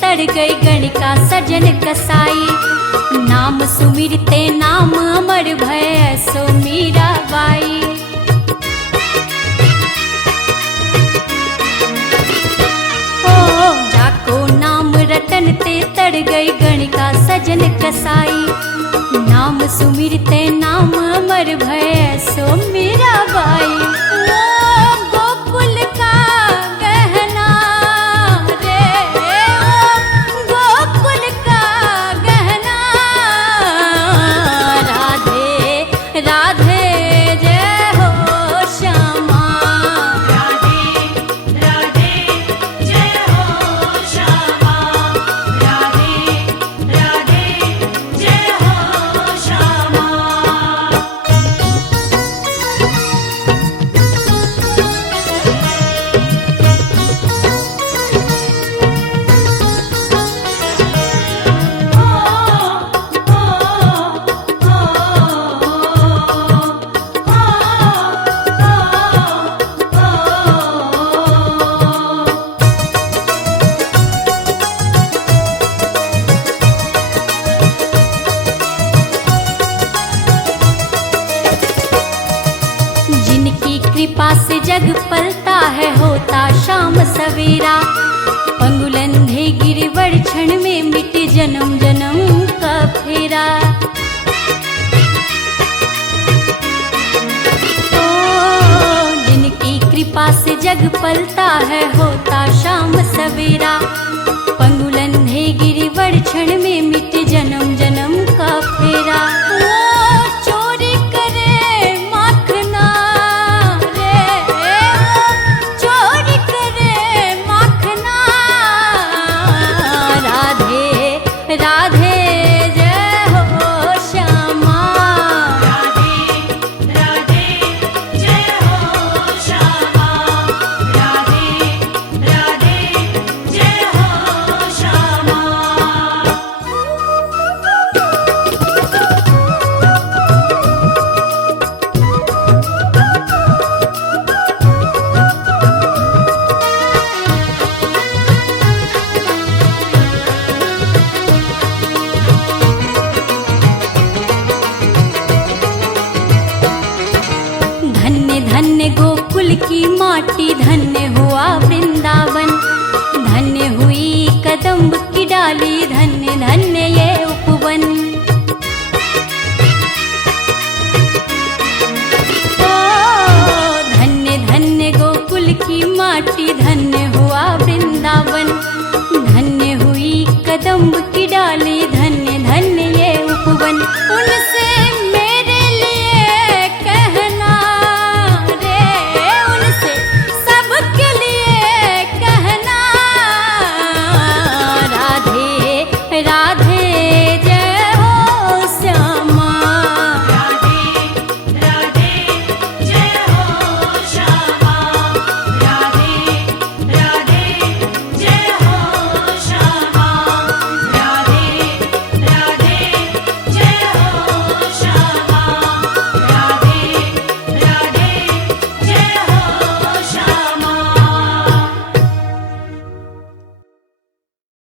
तड़ गई गणिका सजन कसाई। नाम सुमिरते नाम अमर भय सो मीरा बाई। ओ जाको नाम रटन ते तड़ गई गणिका सजन कसाई। नाम सुमिरते नाम अमर भय सो मीरा बाई। गोकुल का गहना रे गोकुल का गहना। राधे राधे जय हो श्यामा। राधे राधे जय हो श्यामा। राधे राधे जय हो श्यामा। जिनकी कृपा से जग पलता है होता शाम सवेरा। पंगुलंधे गिरिवर क्षण में मिट जन्म जन्म का फेरा। ओ जिनकी कृपा से जग पलता है होता शाम सवेरा। पंगुलंधे गिरिवर क्षण में मिट जन्म जन्म का फेरा। चोरी करे माखना रे चोरी करे माखना। राधे राधे जय हो श्यामा। राधे राधे जय हो श्यामा। राधे राधे जय हो श्यामा। धन्य धन्य गोकुल की माटी धन्य हुआ वृंदावन। धन्य हुई कदम्ब की डाली धन्य धन्य ये